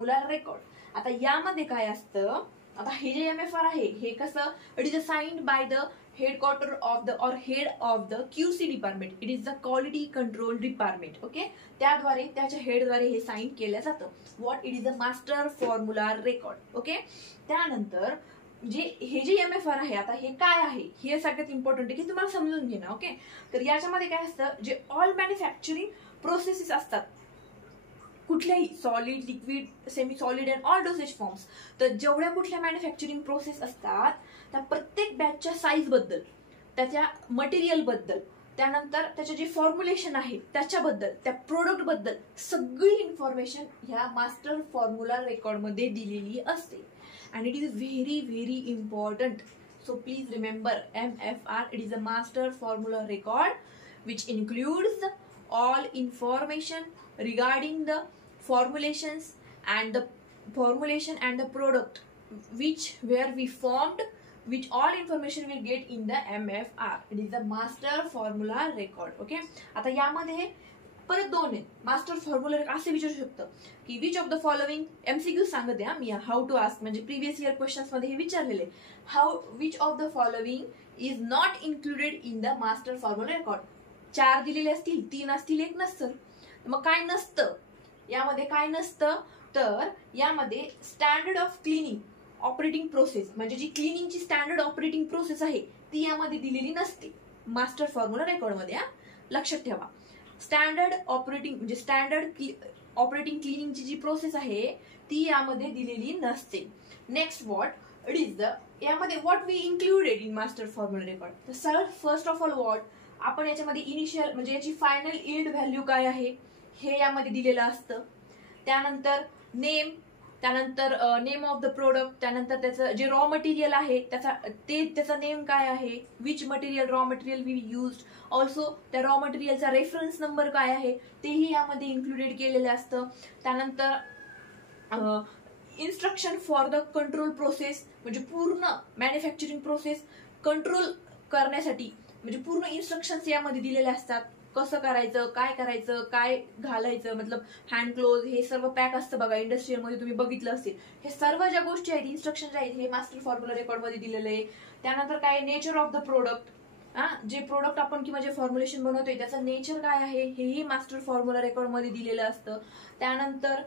Formula record. आता यामध्ये काय असतं, आता हे जे MFR आहे हे कसं, it is signed by the headquarter of the or head of the QC department. It is the quality control department. Okay, त्याद्वारे त्याच्या हेडद्वारे हे साइन केलं जातं. What, it is a master formula record. Okay, त्यानंतर हे जे MFR आहे, आता हे काय आहे हे सगळ्यात इम्पॉर्टंट आहे की तुम्हाला समजून घेणं. ओके, तर याच्यामध्ये काय असतं, जे ऑल मॅन्युफॅक्चरिंग प्रोसेसेस असतात कुठल्याही solid, liquid, semi solid and all dosage forms, तर जेवढ्या कुठल्या मॅन्युफॅक्चरिंग प्रोसेस असतात त्या प्रत्येक बॅचच्या साईज बद्दल, त्याच्या मटेरियल बद्दल, त्यानंतर त्याचे जे फॉर्म्युलेशन आहे त्याच्याबद्दल, त्या प्रोडक्ट बद्दल सगळी इन्फॉर्मेशन ह्या मास्टर फॉर्म्युला रेकॉर्ड मध्ये दिलेली असते. And it is very very important. So please remember, MFR, it is a master formula record which includes all information regarding the formulations and the product which where we formed, which all information will get in the MFR. It is the master formula record. Okay, आता यामध्ये परत दोन आहे master formula. असे विचारू शकतं की which of the following, MCQ सांगते मी, हाऊ टू आस्क म्हणजे प्रिव्हियस इयर क्वेश्चन्स मध्ये हे विचारलेले, which of the following is not included in the master formula record. 4 दिलेले असतील, 3 असतील, 1 नसतं. मग काय नसतं यामध्ये, काय नसतं तर यामध्ये standard of cleaning operating process, म्हणजे जी क्लिनिंगची स्टँडर्ड ऑपरेटिंग प्रोसेस आहे ती यामध्ये दिलेली नसते मास्टर फॉर्म्युला रेकॉर्ड मध्ये. लक्षात ठेवा, स्टँडर्ड ऑपरेटिंग म्हणजे स्टँडर्ड ऑपरेटिंग क्लिनिंगची जी प्रोसेस आहे ती यामध्ये दिलेली नसते. Next, what it is the, यामध्ये what we included in master formula record. तर sir first of all what, आपण याच्यामध्ये इनिशियल म्हणजे याची फायनल यील्ड व्हॅल्यू काय आहे हे यामध्ये दिलेलं असतं. त्यानंतर नेम, त्यानंतर नेम ऑफ द प्रोडक्ट, त्यानंतर त्याचं जे रॉ मटेरियल आहे त्याचा नेम काय आहे, which material, raw material we used, also त्या रॉ मटेरियलचा रेफरन्स नंबर काय आहे तेही यामध्ये इन्क्लुडेड केलेलं असतं. त्यानंतर instruction for the control process, म्हणजे पूर्ण मॅन्युफॅक्चरिंग प्रोसेस कंट्रोल करण्यासाठी म्हणजे पूर्ण इन्स्ट्रक्शन्स यामध्ये दिलेले असतात. कसं करायचं, काय घालायचं, मतलब हँड ग्लोव्ह हे सर्व पॅक असतं बघा इंडस्ट्रियल मध्ये, तुम्ही बघितलं असेल. हे सर्व ज्या गोष्टी आहेत, इन्स्ट्रक्शन आहेत, हे मास्टर फॉर्म्युला रेकॉर्ड मध्ये दिलेलं आहे. त्यानंतर काय, नेचर ऑफ द प्रोडक्ट, जे प्रोडक्ट आपण किंवा जे फॉर्म्युलेशन बनवतोय त्याचं नेचर काय आहे हेही मास्टर फॉर्म्युला रेकॉर्ड मध्ये दिलेलं असतं. त्यानंतर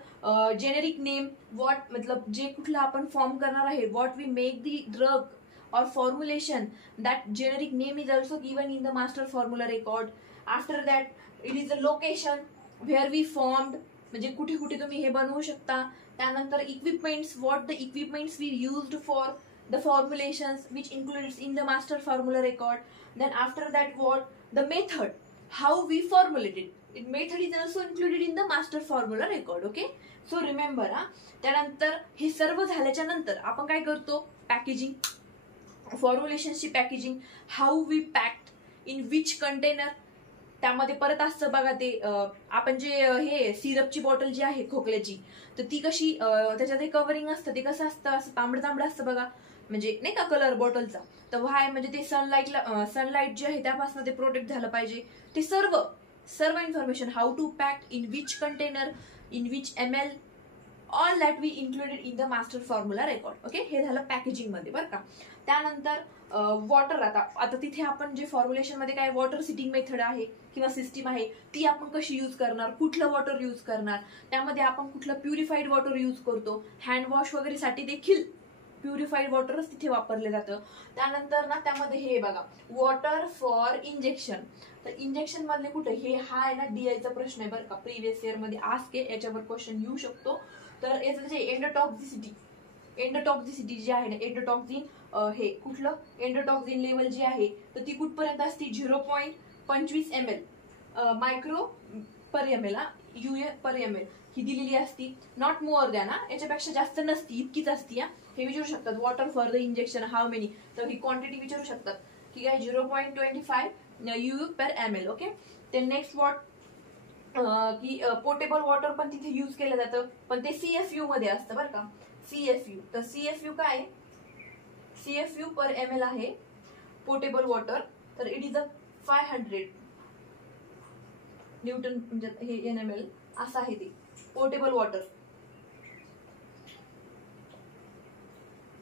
जेनेरिक नेम, व्हॉट मतलब जे कुठलं आपण फॉर्म करणार आहे, what we make the drug or formulation, that generic name is also given in the master formula record. After that, it is the location where we formed, म्हणजे कुठे कुठे तुम्ही हे बनवू शकता. त्यानंतर equipments, what the equipments we used for the formulations which includes in the master formula record. Then after that, what the method, how we formulated, method is also included in the master formula record. Okay, so remember. त्यानंतर हे सर्व झाल्याच्या नंतर आपण काय करतो, packaging, फॉर्म्युलेशनची packaging, how we packed in which container. त्यामध्ये परत असतं बघा ते आपण जे हे सिरपची बॉटल जी आहे खोकल्याची, तर ती कशी त्याच्यात हे कव्हरिंग असतं, ते कसं असतं, असं तांबडं असतं बघा, म्हणजे नाही का कलर बॉटलचा. तर व्हाय म्हणजे ते सनलाईट जे आहे त्यापासून ते प्रोटेक्ट झालं पाहिजे. ते सर्व information, how to pack in which container, in which ml, all that we included in the master formula record. Okay, हे झालं पॅकेजिंग मध्ये बरं का. त्यानंतर वॉटर, आता तिथे आपण जे फॉर्म्युलेशन मध्ये काय वॉटर सिटिंग मेथड आहे किंवा सिस्टीम आहे ती आपण कशी यूज करणार, कुठलं वॉटर यूज करणार, त्यामध्ये आपण कुठलं प्युरिफाईड वॉटर यूज करतो. हँड वॉश वगैरे साठी देखील प्युरिफाईड वॉटरच तिथे वापरलं जातं. त्यानंतर ना त्यामध्ये हे बघा वॉटर फॉर इंजेक्शन, तर इंजेक्शन मधले कुठे हे हा आहे ना DI चा प्रश्न आहे बरं का, प्रिव्हियस इयर मध्ये आस्क आहे, याच्यावर क्वेश्चन येऊ शकतो. तर याचं जे एंडोटॉक्झिसिटी जी आहे ना, एंडोटॉक्झिन हे कुठलं एंडोटॉक्झिन लेवल जी आहे तर ती कुठपर्यंत असते, 0.25 ml मायक्रो पर ml, UA पर ml ही दिलेली असती. नॉट मोअर दॅन, याच्यापेक्षा जास्त नसती, इतकीच असती. हे विचारू शकतात water for the injection how many, तर ही क्वांटिटी विचारू शकतात की काय 0.25 UA पर ml. ओके, ते नेक्स्ट वॉट की पोर्टेबल वॉटर पण तिथे यूज केलं जातं, पण ते CFU मध्ये असतं बरं का. CFU, तर CFU काय, CFU पर ml आहे पोर्टेबल वॉटर, तर इट इज अ 500 न्यूटन म्हणजे हे NML असं आहे ते पोर्टेबल वॉटर.